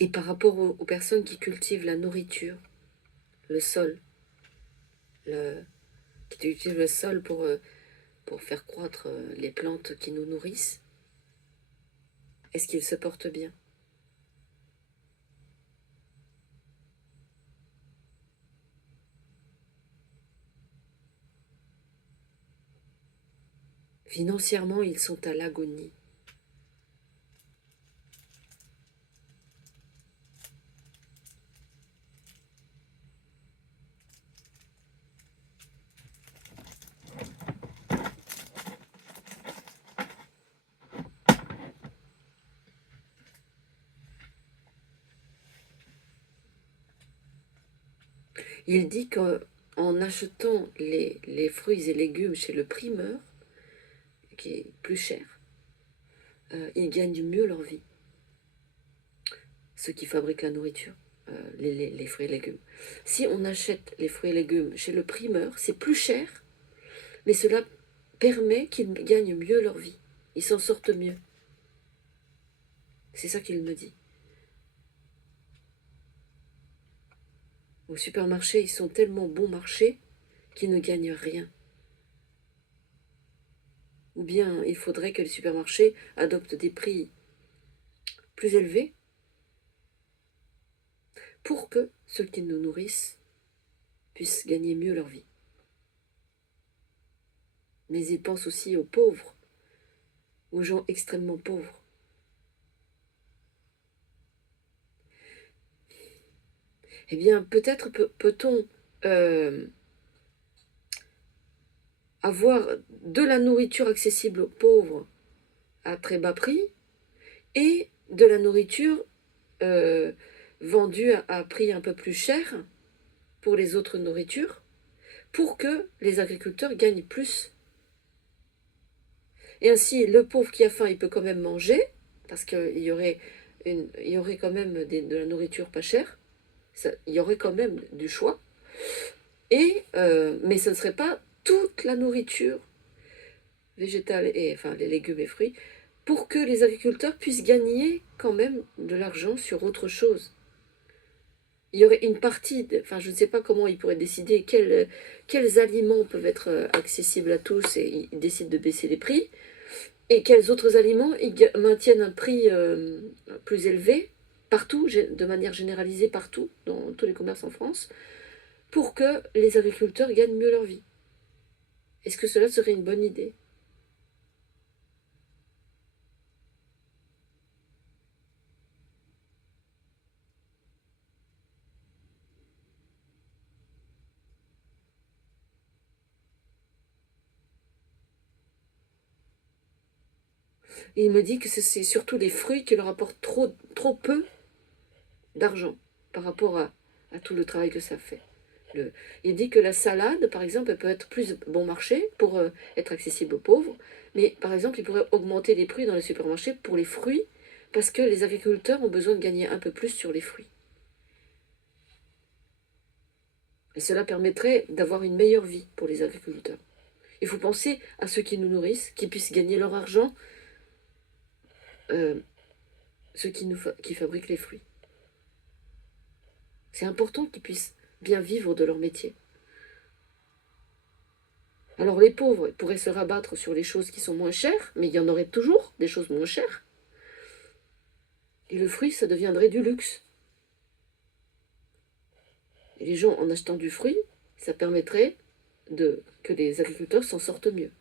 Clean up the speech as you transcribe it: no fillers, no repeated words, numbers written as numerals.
Et par rapport aux personnes qui cultivent la nourriture, le sol, qui cultivent le sol pour faire croître les plantes qui nous nourrissent, est-ce qu'ils se portent bien? Financièrement, ils sont à l'agonie. Il dit qu'en achetant les fruits et légumes chez le primeur, qui est plus cher, ils gagnent mieux leur vie, ceux qui fabriquent la nourriture, les fruits et légumes. Si on achète les fruits et légumes chez le primeur, c'est plus cher, mais cela permet qu'ils gagnent mieux leur vie. Ils s'en sortent mieux. C'est ça qu'il me dit. Au supermarché, ils sont tellement bon marché qu'ils ne gagnent rien. Ou bien il faudrait que les supermarchés adoptent des prix plus élevés pour que ceux qui nous nourrissent puissent gagner mieux leur vie. Mais ils pensent aussi aux pauvres, aux gens extrêmement pauvres. Eh bien, peut-être peut-on avoir de la nourriture accessible aux pauvres à très bas prix et de la nourriture euh, vendue à prix un peu plus cher pour les autres nourritures, pour que les agriculteurs gagnent plus. Et ainsi, le pauvre qui a faim, il peut quand même manger, parce qu'il y aurait quand même de la nourriture pas chère, il y aurait quand même du choix, mais ce ne serait pas toute la nourriture végétale, et enfin les légumes et fruits, pour que les agriculteurs puissent gagner quand même de l'argent sur autre chose. Il y aurait une partie, enfin je ne sais pas comment ils pourraient décider quels aliments peuvent être accessibles à tous et ils décident de baisser les prix, et quels autres aliments ils maintiennent un prix plus élevé partout, de manière généralisée partout, dans tous les commerces en France, pour que les agriculteurs gagnent mieux leur vie. Est-ce que cela serait une bonne idée? Et il me dit que c'est surtout les fruits qui leur apportent trop peu d'argent par rapport à tout le travail que ça fait. Il dit que la salade, par exemple, elle peut être plus bon marché pour être accessible aux pauvres, mais par exemple, il pourrait augmenter les prix dans les supermarchés pour les fruits, parce que les agriculteurs ont besoin de gagner un peu plus sur les fruits. Et cela permettrait d'avoir une meilleure vie pour les agriculteurs. Il faut penser à ceux qui nous nourrissent, qui puissent gagner leur argent, euh, ceux qui fabriquent les fruits. C'est important qu'ils puissent bien vivre de leur métier. Alors les pauvres pourraient se rabattre sur les choses qui sont moins chères, mais il y en aurait toujours des choses moins chères. Et le fruit, ça deviendrait du luxe. Et les gens, en achetant du fruit, ça permettrait que les agriculteurs s'en sortent mieux.